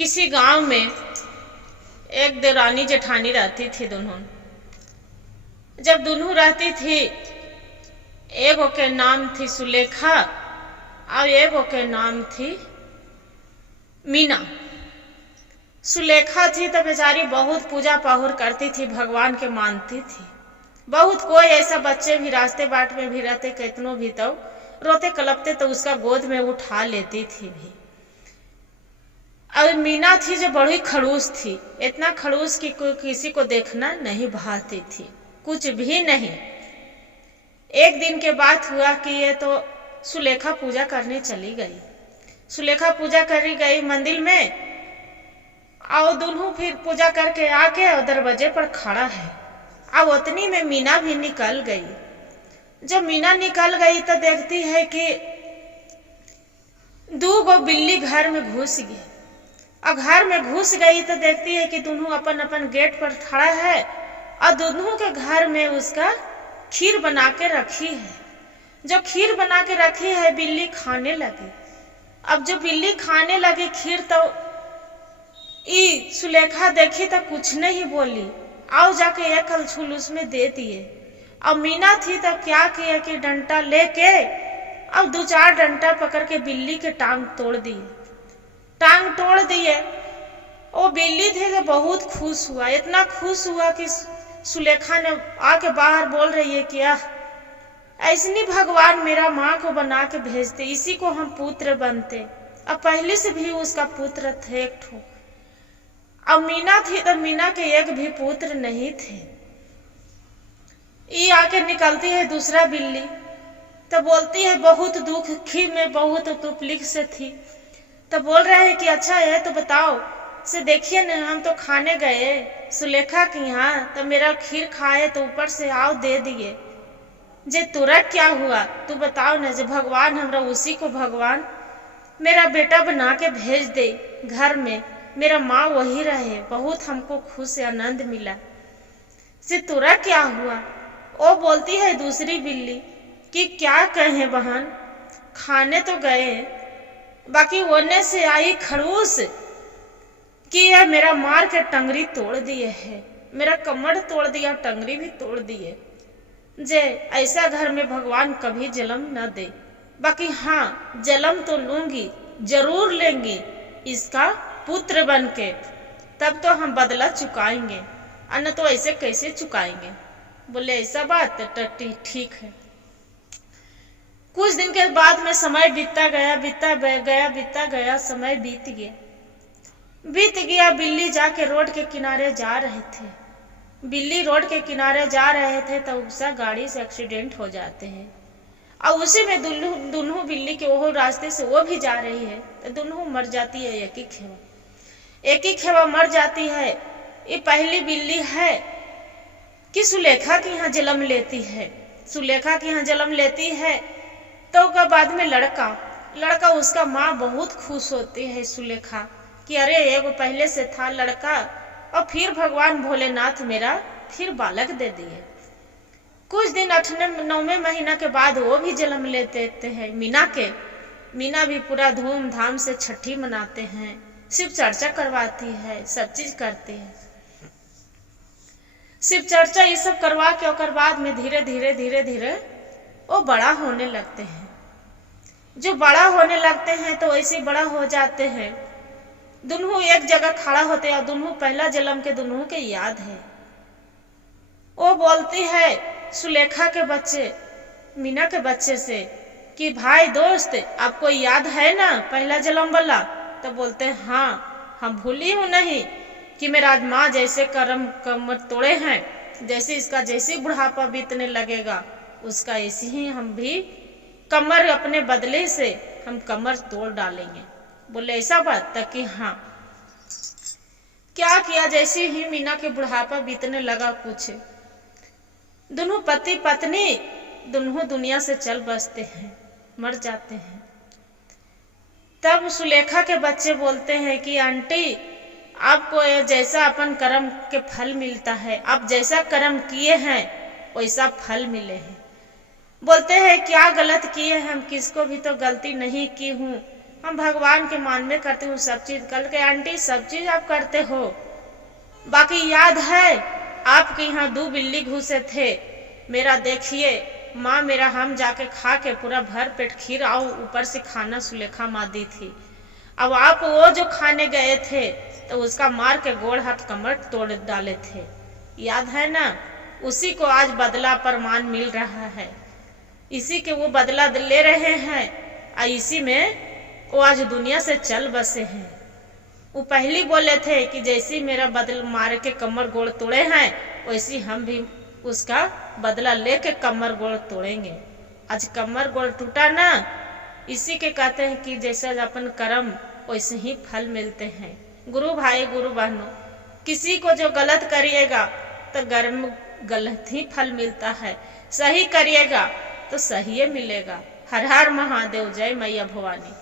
किसी गांव में एक देवरानी जेठानी रहती थी। दोनों जब दोनों रहती थी, एगो के नाम थी सुलेखा और एगो के नाम थी मीना। सुलेखा थी तो बेचारी बहुत पूजा पाहुर करती थी, भगवान के मानती थी। बहुत कोई ऐसा बच्चे भी रास्ते बाट में भी रहते, कितनों भी तो रोते कलपते तो उसका गोद में उठा लेती थी भी। और मीना थी जो बड़ी खड़ूस थी, इतना खड़ूस कि कोई किसी को देखना नहीं भाती थी, कुछ भी नहीं। एक दिन के बात हुआ कि ये तो सुलेखा पूजा करने चली गई। सुलेखा पूजा करी गई मंदिर में, और दोनों फिर पूजा करके आके और दरवाजे पर खड़ा है। अब उतनी में मीना भी निकल गई। जब मीना निकल गई तो देखती है कि दो गो बिल्ली घर में घुस गई। और घर में घुस गई तो देखती है कि दोनों अपन अपन गेट पर खड़ा है और दोनों के घर में उसका खीर बना के रखी है। जो खीर बना के रखी है, बिल्ली खाने लगी। अब जो बिल्ली खाने लगी खीर, तो ई सुलेखा देखी तो कुछ नहीं बोली, आओ जाके एक कलछुल उसमें दे दिए। अब मीना थी तो क्या किया कि डंडा लेके अब 2-4 डंडा पकड़ के बिल्ली के टांग तोड़ दिए। टांग तोड़ दिए। वो बिल्ली थी तो बहुत खुश हुआ, इतना खुश हुआ कि सुलेखा ने आके बाहर बोल रही है कि ऐसनी भगवान मेरा माँ को बना के भेजते, इसी को हम पुत्र बनते। अब पहले से भी उसका पुत्र थे एक ठो। अब मीना थी तो मीना के एक भी पुत्र नहीं थे। ये आके निकलती है दूसरा बिल्ली तो बोलती है बहुत दुख खी में बहुत तकलीफ से थी। तो बोल रहे हैं कि अच्छा है तो बताओ से देखिए न, हम तो खाने गए सुलेखा के यहाँ, तो मेरा खीर खाए तो ऊपर से आओ दे दिए। जे तुरंत क्या हुआ तू बताओ न, जे भगवान हमरा उसी को भगवान मेरा बेटा बना के भेज दे घर में, मेरा माँ वही रहे, बहुत हमको खुश आनंद मिला। से तुरंत क्या हुआ? वो बोलती है दूसरी बिल्ली कि क्या कहें बहन, खाने तो गए, बाकी ओने से आई खड़ूस कि यह मेरा मार के टंगरी तोड़ दिए है, मेरा कमर तोड़ दिया, टंगरी भी तोड़ दिए। जे ऐसा घर में भगवान कभी जन्म न दे। बाकी हाँ, जन्म तो लूंगी, जरूर लेंगी इसका पुत्र बन के, तब तो हम बदला चुकाएंगे, अन्य तो ऐसे कैसे चुकाएंगे। बोले ऐसा बात तो ठीक है। कुछ दिन के बाद में समय बीतता गया, समय बीत गया। बिल्ली जाके रोड के किनारे जा रहे थे। बिल्ली रोड के किनारे जा रहे थे तो उसका गाड़ी से एक्सीडेंट हो जाते हैं, और उसी में दोनों बिल्ली के वो रास्ते से वो भी जा रही है तो दोनों मर जाती है। एक ही खेवा मर जाती है। ये पहली बिल्ली है कि सुलेखा के यहाँ जन्म लेती है। सुलेखा के यहाँ जन्म लेती है तो का बाद में लड़का उसका माँ बहुत खुश होती है सुलेखा कि अरे एगो पहले से था लड़का, और फिर भगवान भोलेनाथ मेरा फिर बालक दे दिए। कुछ दिन 8-9वें महीना के बाद वो भी जन्म लेते हैं मीना भी पूरा धूमधाम से छठी मनाते हैं, शिव चर्चा करवाती है, सब चीज करती है। शिव चर्चा ये सब करवा के और बाद में धीरे धीरे वो बड़ा होने लगते हैं। जो बड़ा होने लगते हैं तो ऐसे बड़ा हो जाते हैं। दोनों एक जगह खड़ा होते हैं और दोनों पहला जन्म के दोनों के याद है। वो बोलती है सुलेखा के बच्चे मीना के बच्चे से कि भाई दोस्त, आपको याद है ना पहला जन्म वाला? तो बोलते हैं हाँ, हम भूली हूं नहीं कि मेरा माँ जैसे कमर तोड़े हैं, जैसे इसका जैसे बुढ़ापा बीतने लगेगा उसका ऐसे ही हम भी कमर अपने बदले से हम कमर तोड़ डालेंगे। बोले ऐसा बात तक कि हाँ। क्या किया, जैसे ही मीना के बुढ़ापा बीतने लगा, कुछ दोनों पति पत्नी दोनों दुनिया से चल बसते हैं, मर जाते हैं। तब सुलेखा के बच्चे बोलते हैं कि आंटी, आपको जैसा अपन कर्म के फल मिलता है, आप जैसा कर्म किए हैं वैसा फल मिले हैं। बोलते हैं क्या गलत किए हैं, हम किसको भी तो गलती नहीं की हूँ, हम भगवान के मान में करती हूँ सब चीज। कल के आंटी सब चीज आप करते हो, बाकी याद है आपके यहाँ 2 बिल्ली घुसे थे। मेरा देखिए माँ, मेरा हम जाके खा के पूरा भर पेट खीर आओ, ऊपर से खाना सुलेखा माँ दी थी। अब आप वो जो खाने गए थे तो उसका मार के गोड़ हाथ कमर तोड़ डाले थे, याद है ना? उसी को आज बदला प्रमाण मिल रहा है, इसी के वो बदला ले रहे हैं और इसी में वो आज दुनिया से चल बसे हैं। वो पहले बोले थे कि जैसे मेरा बदल मार के कमर गोड़ तोड़े हैं वैसे हम भी उसका बदला लेके कमर गोड़ तोड़ेंगे। आज कमर गोड़ टूटा ना, इसी के कहते हैं कि जैसे अपन कर्म वैसे ही फल मिलते हैं। गुरु भाई गुरु बहनों, किसी को जो गलत करिएगा तो गलत ही फल मिलता है, सही करिएगा तो सही मिलेगा। हर हर महादेव, जय मैया भवानी।